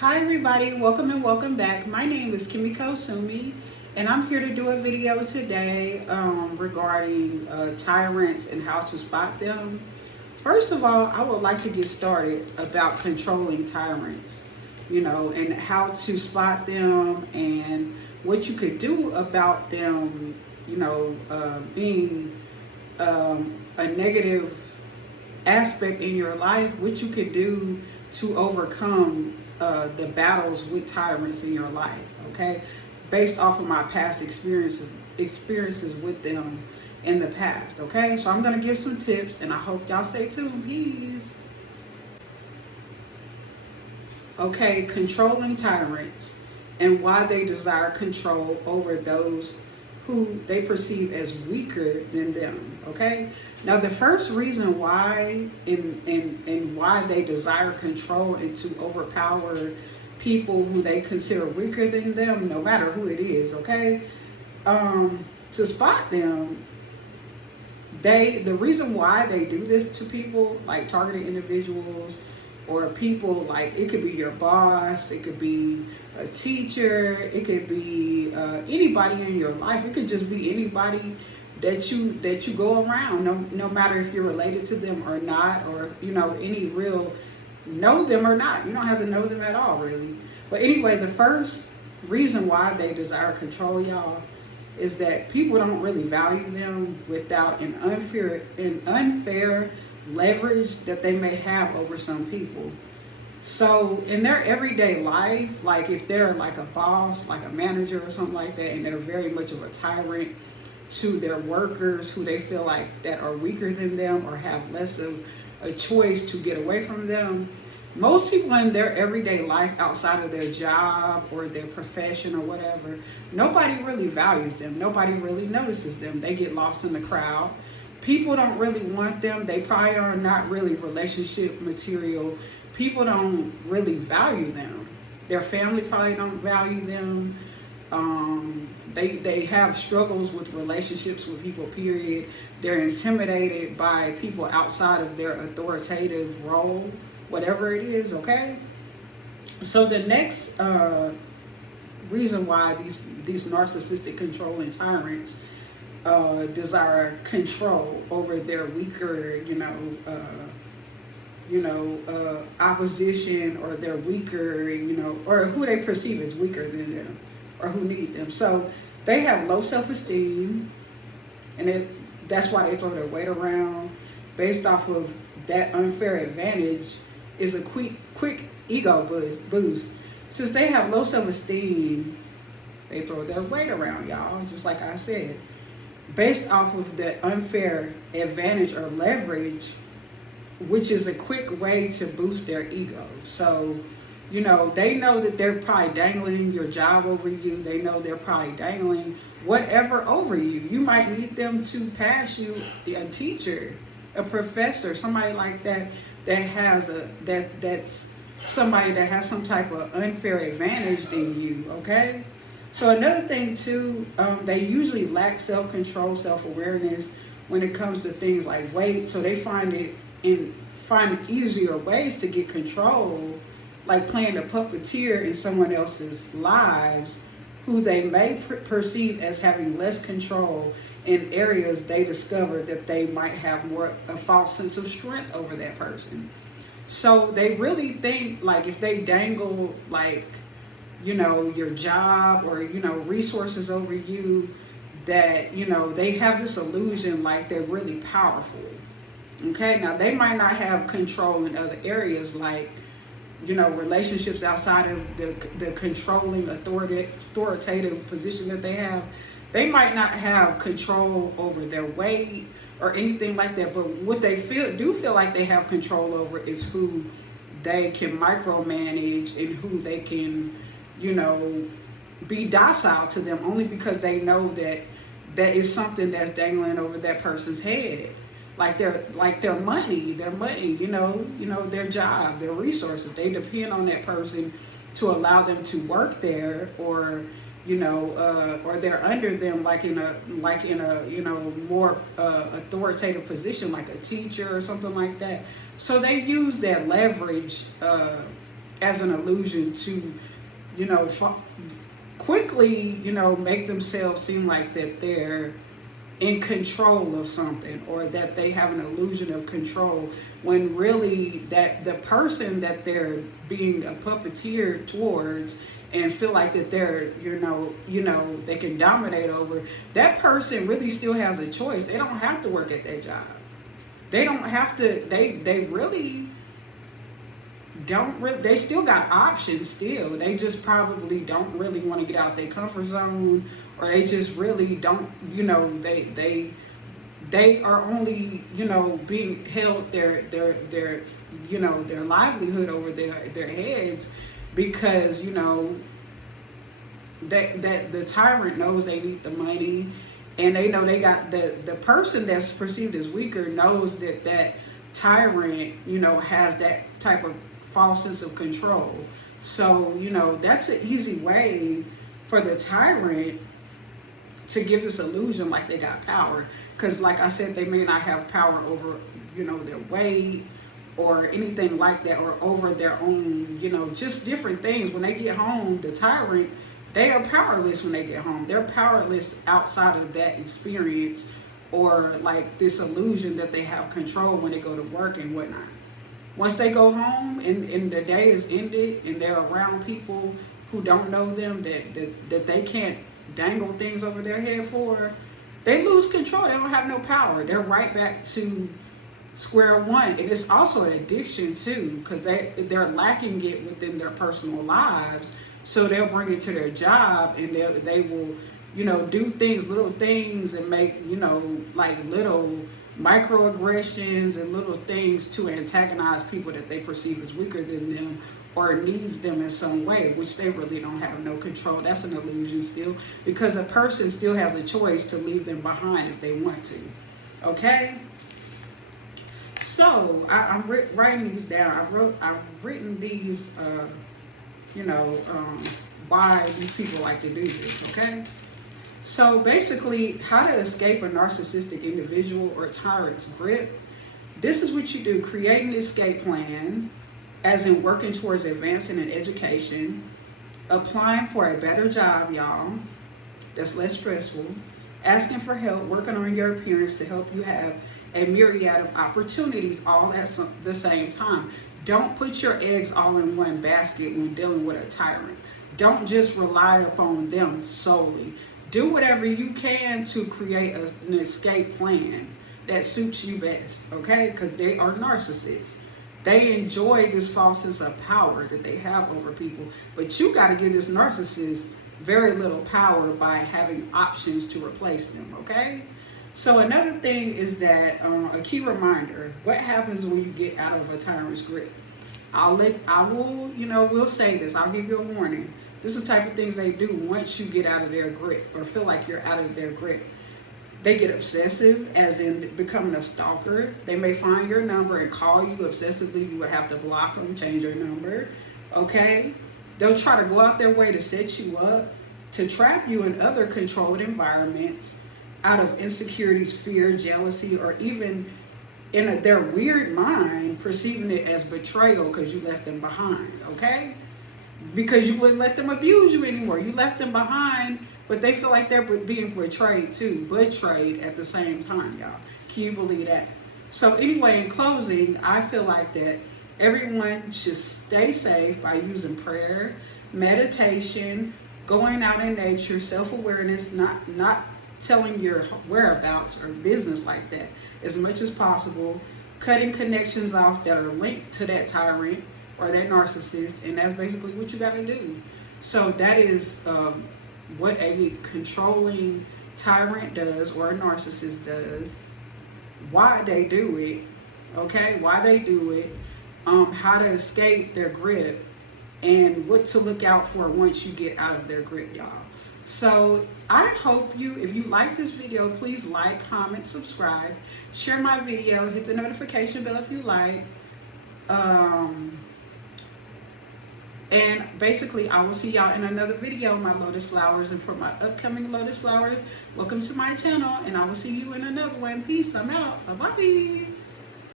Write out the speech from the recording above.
Hi everybody, welcome and welcome back. My name is Kimiko Sumi and I'm here to do a video today regarding tyrants and how to spot them. First of all, I would like to get started about controlling tyrants, and how to spot them and what you could do about them, being a negative aspect in your life, what you could do to overcome the battles with tyrants in your life, okay? Based off of my past experiences with them in the past, okay? So I'm gonna give some tips and I hope y'all stay tuned. Peace. Okay, controlling tyrants and why they desire control over those who they perceive as weaker than them. Okay, now the first reason why and why they desire control and to overpower people who they consider weaker than them, no matter who it is, okay, to spot them, the reason why they do this to people, like targeted individuals or people, like it could be your boss, it could be a teacher, it could be anybody in your life, it could just be anybody that you go around, no matter if you're related to them or not, or any real know them or not. You don't have to know them at all, really. But anyway, the first reason why they desire control, y'all, is that people don't really value them without an unfair leverage that they may have over some people. So in their everyday life, like if they're like a boss, like a manager or something like that, and they're very much of a tyrant to their workers who they feel like that are weaker than them or have less of a choice to get away from them, most people in their everyday life outside of their job or their profession or whatever, nobody really values them. Nobody really notices them. They get lost in the crowd. People don't really want them. They probably are not really relationship material. People don't really value them. Their family probably don't value them. They have struggles with relationships with people, period. They're intimidated by people outside of their authoritative role, whatever it is, okay? So the next reason why these narcissistic controlling tyrants desire control over their weaker, opposition, or their weaker, or who they perceive as weaker than them or who need them. So they have low self-esteem, and that's why they throw their weight around based off of that unfair advantage is a quick ego boost. Since they have low self-esteem, they throw their weight around, y'all, just like I said, based off of that unfair advantage or leverage, which is a quick way to boost their ego. So, they know that they're probably dangling your job over you. They know they're probably dangling whatever over you. You might need them to pass you a teacher, a professor, somebody like that has that's somebody that has some type of unfair advantage than you, okay? So another thing too, they usually lack self-control, self-awareness when it comes to things like weight. So they find easier ways to get control, like playing a puppeteer in someone else's lives who they may perceive as having less control in areas they discover that they might have more a false sense of strength over that person. So they really think like if they dangle like, your job or, resources over you, that, they have this illusion like they're really powerful. Okay, now they might not have control in other areas like, relationships outside of the controlling authoritative position that they have. They might not have control over their weight or anything like that, but what they do feel like they have control over is who they can micromanage and who they can, be docile to them, only because they know that that is something that's dangling over that person's head. Like their money, their job, their resources. They depend on that person to allow them to work there, or or they're under them, like in a more authoritative position, like a teacher or something like that. So they use that leverage as an illusion to, you know, quickly, you know, make themselves seem like that they're in control of something, or that they have an illusion of control, when really that the person that they're being a puppeteer towards and feel like that they're, you know, they can dominate over, that person really still has a choice. They don't have to work at that job. They don't have to, they really don't really, they still got options still. They just probably don't really want to get out their comfort zone, or they just really don't, you know, they are only, you know, being held their you know, their livelihood over their heads, because, you know, that the tyrant knows they need the money, and they know they got the person that's perceived as weaker knows that tyrant, you know, has that type of false sense of control. So, you know, that's an easy way for the tyrant to give this illusion like they got power, because like I said, they may not have power over, you know, their weight or anything like that, or over their own, you know, just different things. When they get home, the tyrant, they are powerless when they get home. They're powerless outside of that experience, or like this illusion that they have control when they go to work and whatnot. Once they go home and the day is ended and they're around people who don't know them, that they can't dangle things over their head for, they lose control. They don't have no power. They're right back to square one. And it's also an addiction too, because they're lacking it within their personal lives. So they'll bring it to their job, and they will, you know, do things, little things, and make, you know, like little microaggressions and little things to antagonize people that they perceive as weaker than them or needs them in some way, which they really don't have no control. That's an illusion still, because a person still has a choice to leave them behind if they want to. Okay? So I'm writing these down. I've written these, you know, why these people like to do this. Okay? So basically, how to escape a narcissistic individual or tyrant's grip. This is what you do. Create an escape plan, as in working towards advancing in education, applying for a better job, y'all, that's less stressful, asking for help, working on your appearance to help you have a myriad of opportunities all at the same time. Don't put your eggs all in one basket when dealing with a tyrant. Don't just rely upon them solely. Do whatever you can to create an escape plan that suits you best, okay? Because they are narcissists. They enjoy this false sense of power that they have over people. But you got to give this narcissist very little power by having options to replace them, okay? So another thing is that a key reminder, what happens when you get out of a tyrant's grip? We'll say this, I'll give you a warning. This is the type of things they do once you get out of their grip or feel like you're out of their grip. They get obsessive, as in becoming a stalker. They may find your number and call you obsessively. You would have to block them, change your number, okay? They'll try to go out their way to set you up, to trap you in other controlled environments out of insecurities, fear, jealousy, or even in their weird mind perceiving it as betrayal because you left them behind, okay? Because you wouldn't let them abuse you anymore. You left them behind, but they feel like they're being betrayed too. Betrayed at the same time, y'all. Can you believe that? So anyway, in closing, I feel like that everyone should stay safe by using prayer, meditation, going out in nature, self-awareness, not telling your whereabouts or business like that as much as possible, cutting connections off that are linked to that tyrant or that narcissist, and that's basically what you got to do. So that is what a controlling tyrant does, or a narcissist does, why they do it, okay, why they do it, how to escape their grip, and what to look out for once you get out of their grip, y'all. So I hope if you like this video, please like, comment, subscribe, share my video, hit the notification bell if you like. And basically, I will see y'all in another video, my lotus flowers. And for my upcoming lotus flowers, welcome to my channel, and I will see you in another one. Peace. I'm out. Bye-bye.